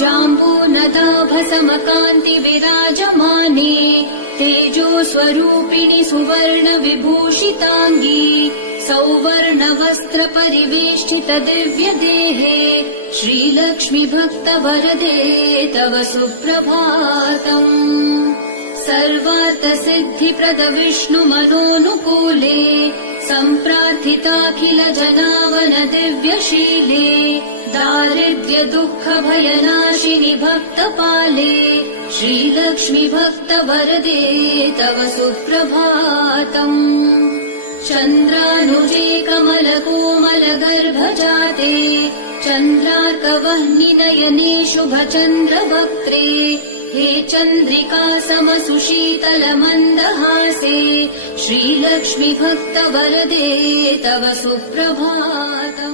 जाम्बूनदाभसमकान्ति विराजमाने तेजो स्वरूपिणि सुवर्ण विभूषिताङ्गी सौवर्ण वस्त्र परिवेष्टित दिव्य देहे श्रीलक्ष्मी भक्त वरदे तव सुप्रभातम्। सर्वार्थ सिद्धि प्रद विष्णु मनोनुकूले सम्प्रार्थिताखिल जनावन दिव्यशीले दारिद्र्य दुःख भयनाशिनि भक्तपाले श्रीलक्ष्मी भक्त वरदे तव सुप्रभातम्। चन्द्रानुजे कमल कोमल गर्भजाते चन्द्रार्कवह्नि नयने शुभ चन्द्र वक्त्रे हे चन्द्रिका समसुशीतल मन्दहासे श्रीलक्ष्मी भक्त वरदे तव सुप्रभातम्।